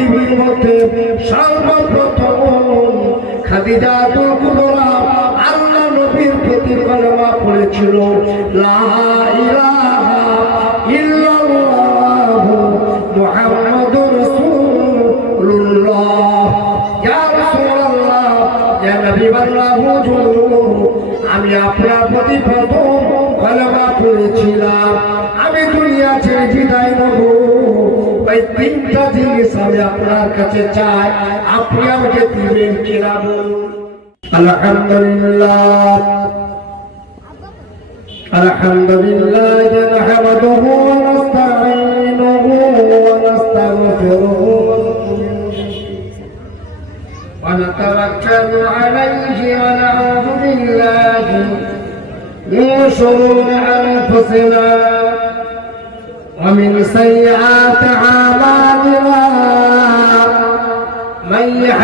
পৃথিবীর মধ্যে সর্বপ্রথম খাদিজাতুল আমি আপনার কাছে চাই আপনি আমাকে দিবেন কিনা বলুন আলহামদুলিল্লাহ الحمد لله نحمده ونستعينه ونستغفره ونتوكل عليه ونعوذ بالله من شرور انفسنا ومن سيئات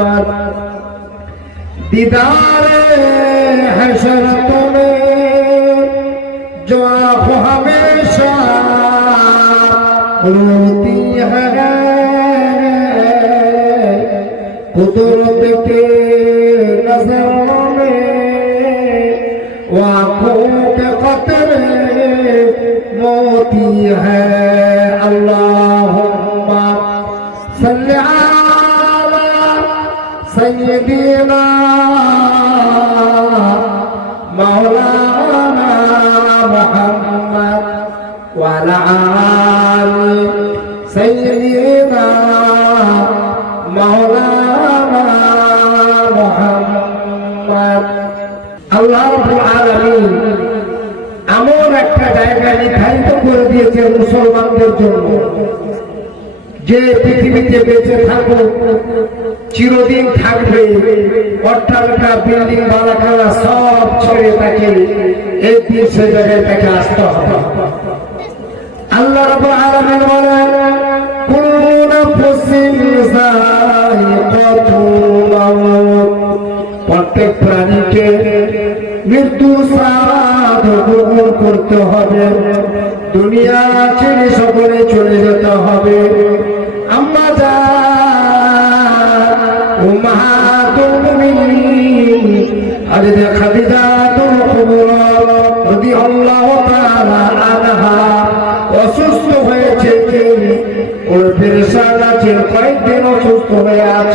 আমার দিদারে হাসর তুমি জবাব হমেশা রোতি কুদরত কে নজর में आंखों पे खतरे मोती है آل سيدنا مولانا محمد আল্লাহ রাব্বুল আলামিন এমন একটা জায়গা নির্ধারিত করে দিয়েছে মুসলমানদের জন্য যে পৃথিবীতে বেঁচে থাকো চিরদিন থাকবে অট্টালিকা বিল্ডিং বালাখানা সব ছেড়ে তাকে একদিন সে জায়গায় তাকে আসতে হবে আল্লাহ রাব্বুল আলামিন বলেন কুল্লু নাফসিন যায়িকাতুল মাউত প্রত্যেক প্রাণীকে মৃত্যু স্বাদ করতে হবে। দুনিয়া ছেড়ে সকলে চলে যেতে হবে। আম্মা যা উম্মাহাতুল মুমিনিন। আলিদা খাদিজাতুল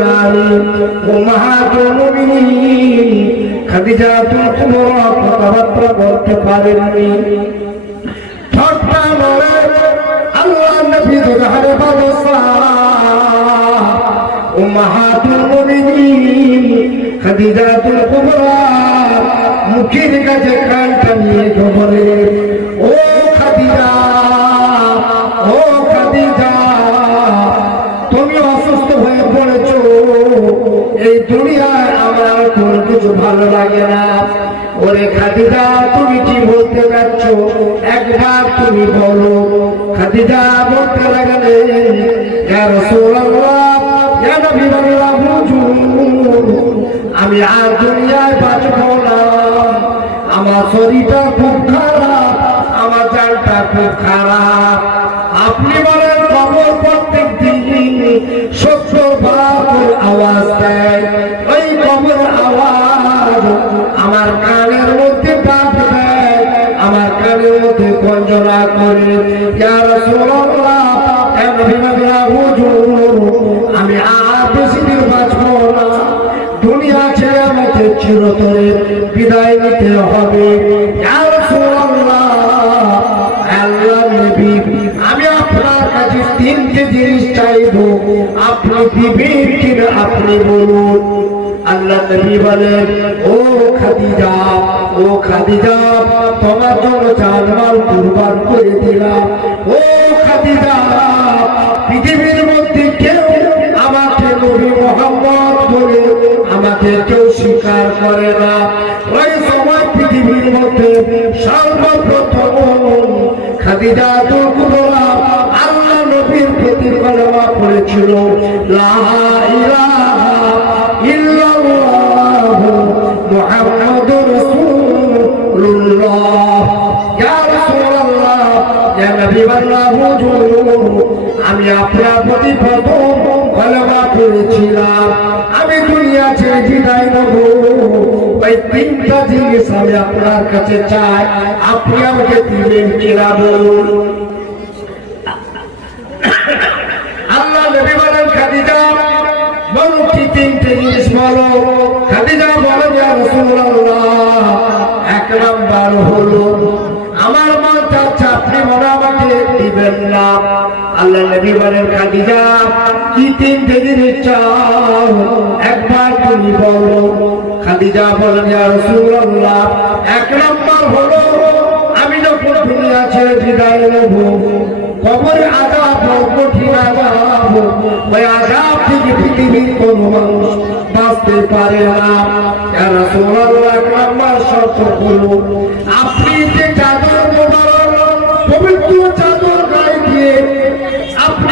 নারী উম্মাহাতুল মুমিনিন খাদিজাতুল কুবরা কথাবার্তা বলতে পারেননি। ঠট্টা মুখের কাছে কানটা নিয়ে আমি আর দুনিয়ায় বাঁচব না। আমার শরীরটা খুব খারাপ, আমার জানটা খুব খারাপ। আপনি বলেন কবর প্রত্যেক দিন সত্তর বার আওয়াজ দেয়। ওই কবর আওয়াজ আমার কানের মধ্যে পাপ দেয়। আমার কানের মধ্যে গঞ্জনা করে, ইয়া রাসূলুল্লাহ চিরতরে বিদায় নিতে হবে। আমি আপনার কাছে তিনটে জিনিস চাইব। আপনি দিবেন কিনা আপনি বলুন। আল্লাহ নবী বলেন, ও খাদিজা ও খাদিজা, তোমার জন্য জানমাল কুরবান করে দিলাম। ও খাদিজা, পৃথিবীর সর্বপ্রথম খাদিজা আল্লাহ নবীর প্রতি কলমা পড়েছিল ইলাহা মুহাম্মাদুর রাসূলুল্লাহ। আমি আপনার প্রতি আমি দুনিয়া ছেড়ে বিদায় নেব। ওই তিনটা জিনিস আমি আপনার কাছে চাই। আপনি আমাকে দিবেন কিনা বলুন। আল্লাহ নবী বলেন, খাদিজা, বলো কি তিনটে জিনিস বলো। খাদিজা বলো যে রাসূলুল্লাহ, এক নাম্বার হলো, আমার মন চাচ্ছে আপনি মনে আমাকে দিবেন না। আল্লাহ নবী বলেন খাদিজা কি তিনটে জিনিস চাও একবার তুমি বলো। খাদিজা বলেন ইয়া রাসূলুল্লাহ এক নাম্বার হলো আমি যখন দুনিয়া ছেড়ে বিদায় নেব কবরে আজাব হোক, কঠিন হোক, ওই আজাব থেকে পৃথিবীর কোনো মানুষ বাঁচতে পারে না। ইয়া রাসূলুল্লাহ এক নাম্বার শর্ত হলো আপনি যে চাদর মোবারক পবিত্র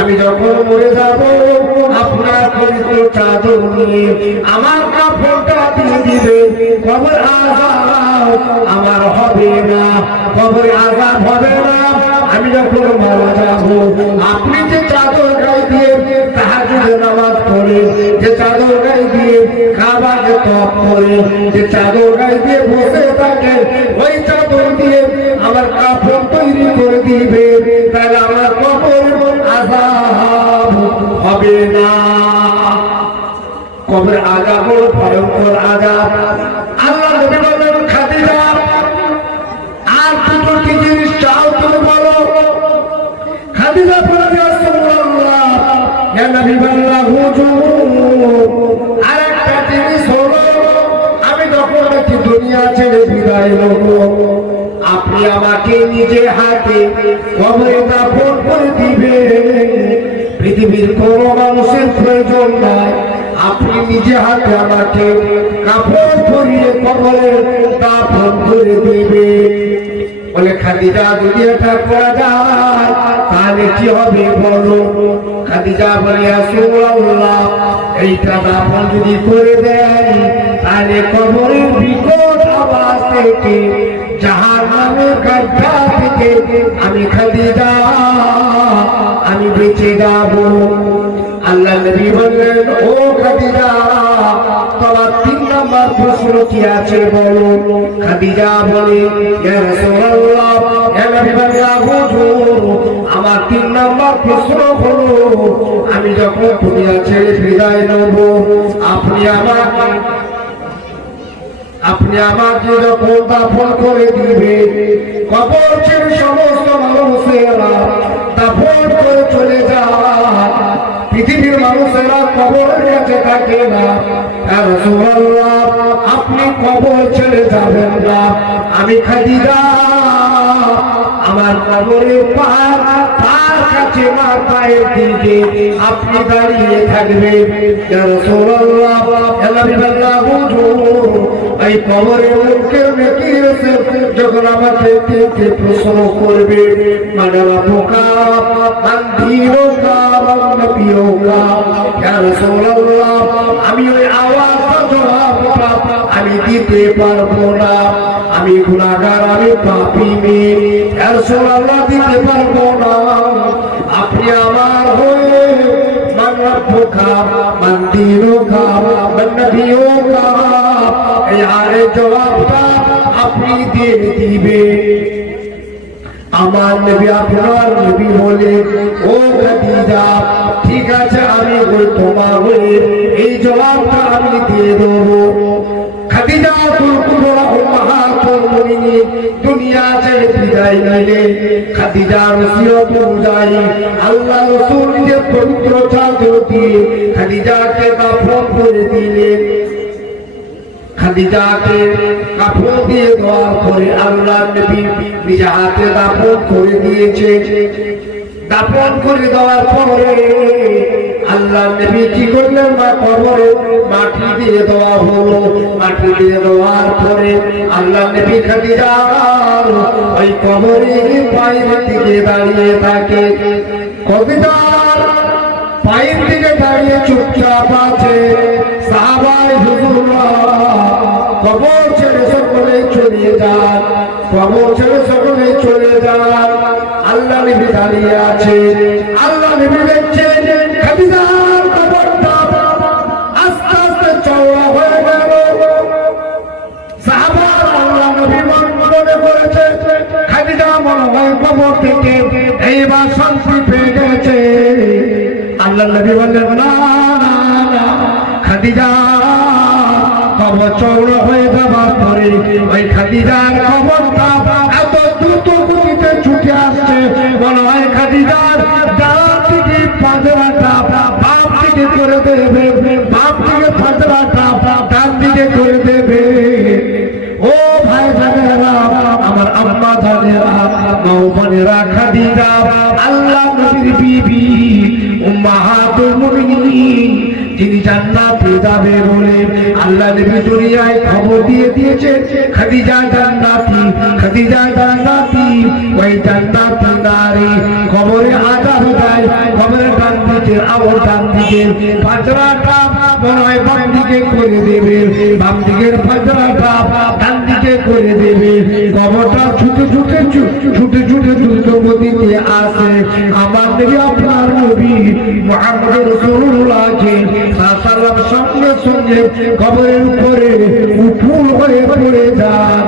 আমি যখন মরে যাব, আপনার পবিত্র চাদর নিয়ে আমার কাপড়টা দিয়ে দিবে। কবর আমার হবে না, কবর আজাব হবে না। আমি যখন মারা যাব, আপনি যে চাদর গায়ে দিয়ে তাহাজুদের নামাজ পড়ে, যে চাদর গায়ে দিয়ে খাবারকে তপ করে, যে চাদর গায়ে দিয়ে বসে থাকে, ওই চাদর দিয়ে আমার কাপড় তৈরি করে দিবে। তাহলে আমার কবর আজাব হবে না। কবর আজাব ভয়ঙ্কর আজাব। আল্লাহ আমি যখন দুনিয়া ছেড়ে বিদায় নেব আপনি আমাকে নিজে হাতে কবরে দাফন করে দিবেন পৃথিবীর কোন মানুষের প্রয়োজন নাই। আপনি নিজে হাতে আমাকে কাপড় পরিয়ে কবরের দাফন করে দেবে। বলে, খাদিজা, যদি এটা করা যায়, তাহলে কি হবে বলো? খাদিজা বলে, রাসূলুল্লাহ, এইটা দাফন যদি করে দেন তাহলে কবরের বিকট আওয়াজ থেকে জাহান নামের গাড্ডা থেকে আমি খাদিজা, আমি বেঁচে যাব। আল্লাহ নবী বললেন, ও খাদিজা, তোমার তিন নম্বর প্রশ্ন কি আছে বলো? খাদিজা বলে আমার তিন নম্বর প্রশ্ন হলো, আমি যখন দুনিয়া ছেড়ে বিদায় নেব, আপনি আমাকে আপনি আমার আমাকে যখন দাফন করে দিবে। কবর ছেড়ে সমস্ত মানুষেরা দাফন করে চলে যায়। পৃথিবীর মানুষেরা কবরের কাছে থাকে না। আপনি কবর ছেড়ে যাবেন না। আমি খাদিজা, আমার কবরের পার তার কাছে না পায়ের দিকে আপনি দাঁড়িয়ে থাকবেন। এই কবরের মুখে নাকি আছে যখন আমাকে তিনটি প্রশ্ন করবে মানে বোকা আন্ধিও কাপিও কারণ আমি ওই আওয়াজটা জবাবটা আমি দিতে পারব না, আমি গুণাগার আমি পাপি মেয়ে আর দিতে পারব না, আপনি আমার হয়ে মান রব্বুকা মান দীনুকা মান আরে জবাবটা আপনি দিয়ে দিবে। আমার নবী, আপনার নবী বলে, ও খাদিজা, ঠিক আছে, আমি ওই তোমার হয়ে এই জবাবটা আমি দিয়ে দেবো। খাদিজা তুল কুবরা উম্মাহাতুল মুমিনিন দুনিয়া ছেড়ে বিদায় নিলে, খাদিজা রসিয়ত অনুযায়ী আল্লাহ রাসূল নিজের পবিত্র চাদর দিয়ে খাদিজাকে দাফন করে দিলেন খাদিজাকে কাপড় দিয়ে দেওয়ার পরে আল্লাহ নবী নিজে হাতে দাফন করে দিয়েছে। দাফন করে দেওয়ার পরে আল্লাহ নবী কি করলেন? মা কবরে মাটি দিয়ে দেওয়া হলো। মাটি দিয়ে দেওয়ার পরে আল্লাহ নবী খাদিজার ওই কবরে পায়ের দিকে দাঁড়িয়ে থাকে। কবিতার পায়ের দিকে দাঁড়িয়ে চুপচাপ আছে। সাহাবাই হুজুররা যান কবর সকলে চলে যান। আল্লাহ নবী দাঁড়িয়ে আছে আল্লাহ নবী দেখছে খাদিজার কবরটা আস্তে আস্তে চওড়া হয়ে গেল। সাহাবার আল্লাহ নবী মনে করেছে খাদিজা মনে হয় কবর থেকে এইবার শান্তি পেয়ে গেছে। আল্লাহ নবী বললেন না না, খাদিজা চৌড় হয়ে যাবার পরে ওই খাদিজার কবরটা এত দ্রুত গতিতে ছুটে আসছে। মনে হয় খাদিজার ডান দিকে পাঁচরাটা বাম দিকে করে দেবে, বাম দিকে পাঁচরাটা ডান দিকে করে দেবে। ও ভাই জানেরা আমার আম্মা জানেরা, নৌবনেরা, খাদিজা, আল্লাহ নবীর বিবি, উম্মাহাতুল মুমিনিন, যিনি জান্নাতে যাবে বলে আল্লাহ নবী দুনিয়ায় খবর দিয়ে দিয়েছে খাদিজা জান্নাতি খাদিজা জান্নাতি, ওই জান্নাতি নারী খবরে আজাদ দেয় খবরে ডান দিকে আবার ডান দিকে পাঁচরাটা মনে হয় বাম দিকে করে দেবে, বাম দিকের পাঁচরাটা ডান দিকে করে দেবে খবরটা ছুটে ছুটে ছুটে ছুটে দ্রুত গতিতে আসে। নবী আপনার নবী মুহাম্মদ রাসূলুল্লাহকে সাল্লাল্লাহু সঙ্গে সঙ্গে কবরের উপরে উপুল হয়ে পড়ে যান।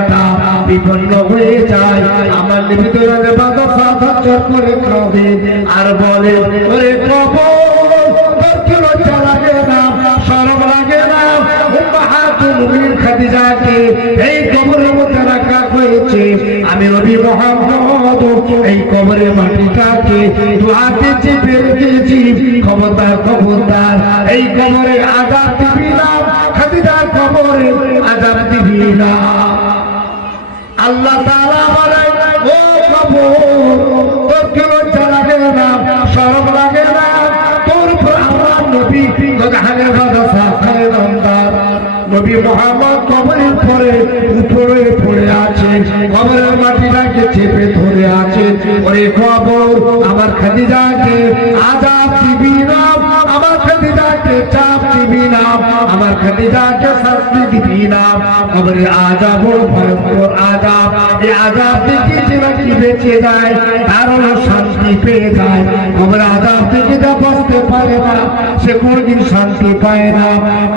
চেহারাটা বিপন্ন হয়ে যায়। আমার সাধা চর করে খাবে আর বলে, ওরে কবর এই আমি নবী মোহাম্মদ, এই কবরের মাটিটাকে দুহাতে চেপে রেখেছি। খবরদার খবরদার, এই কবরে আজাব দিবি না, খাদিজার কবরে আজাব দিবি না। আল্লাহ ও কবর তোর কি লজ্জা লাগে না? শরম লাগে না? তোর আমার নবী গদাহানের বাদশা খালেদার নবী মোহাম্মদ কবরের পরে উপরে পড়ে আছে, কবরের মাটিটাকে চেপে ধরে আছে। ওরে কবর আমার খাদিজাকে আজাব দিবি না, আমার খাদিজাকে চাপ দিবি না। আমার খাদিজাকে শাস্তি দিবি না? কবরে আজাব ভয়ঙ্কর আজাব এই আজাব থেকে যে নাকি বেঁচে যায় তার হলো শান্তি পেয়ে যায়। কবরে আজাব থেকে যা বাঁচতে পারে না, সে কোনদিন শান্তি পায় না।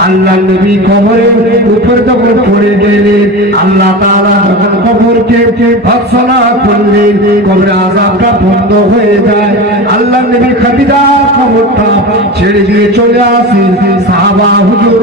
আল্লাহ নবী কবরে উপরে যখন পড়ে গেলেন, আল্লাহ তাআলা যখন কবরকে ভৎসনা করলেন কবরে আজাবটা বন্ধ হয়ে যায়। আল্লাহ নবী খাদিজা কবরটা ছেড়ে দিয়ে চলে আসেন। সাহাবা হুজুররা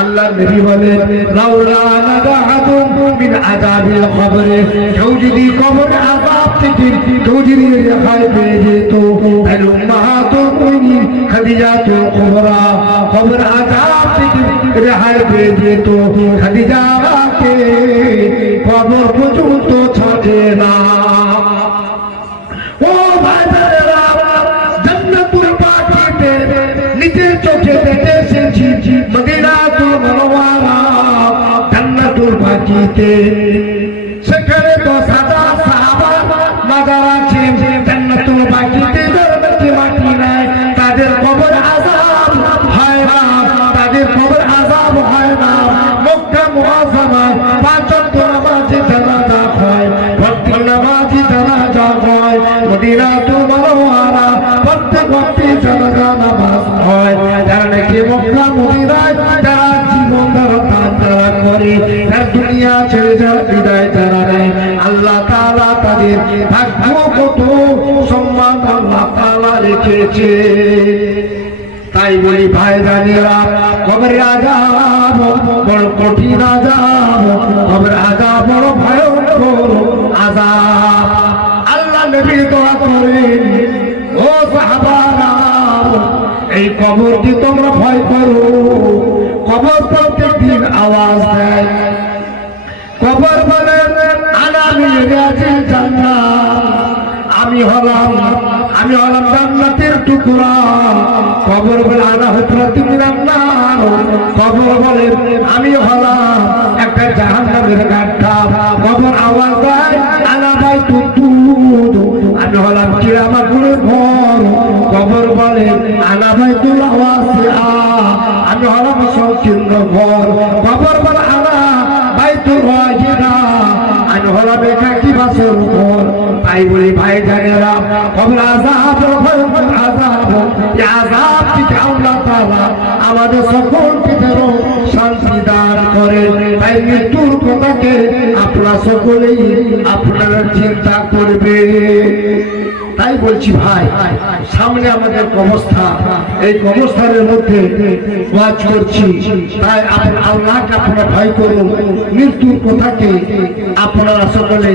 আল্লাহ নবী বলেন মিন আযাবিল কবর। কেউ যদি কবর আযাব থেকে কেউ রেহাই পেয়ে যেত, তাহলে উম্মাহাতুল কবর পর্যন্ত ছাড়ে না। বাকিতে তার দুনিয়া ছেড়ে বিদায় নেয় আল্লাহ তাআলা তাদের ভাগ্য কত সম্মান আল্লাহ রেখেছে। তাই বলি, ভাই জানিরা, কবরে আজাব বড় কঠিন আজাব কবরে আজাব বড় ভয়ঙ্কর আজাব আল্লাহ নবী দোয়া করেন, ও সাহাবারা, এই কবরকে তোমরা ভয় করো। আমি হলাম আমি হলাম জান্নাতের টুকরা। কবর বলে আনা হতো তুমি রান্নার। কবর বলে আমি হলাম একটা জাহান্নামের গাঠা। কবর আওয়াজ দেয়, আনা ভাই তুতু আমি হলাম কি আমারগুলো ঘর। কবর বলে আনা ভাই তুল আওয়াজ আমি হলাম সংকীর্ণ ঘর। কবর বলে আনা ভাই তুল আমি হলাম একাকি ঘর তাই বলি ভাই জানেরা আজাব আজাব আমাদের সকলকে যেন শান্তি দান করে তাই মৃত্যুর কথাকে আপনারা সকলেই আপনারা চিন্তা করবে তাই বলছি ভাই, সামনে আমাদের অবস্থা এই অবস্থানের মধ্যে ওয়াজ করছি। তাই আপনি আল্লাহকে আপনারা ভয় করুন, মৃত্যুর কথাকে আপনারা সকলে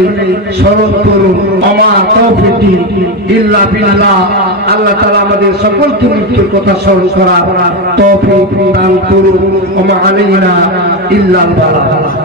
স্মরণ করুন। অমা তৌফিকি ইল্লা বিল্লাহ। আল্লাহ তাআলা আমাদের সকলকে মৃত্যুর কথা স্মরণ করার তৌফিক দান করুন। ওমা আলাইনা ইল্লাল বালা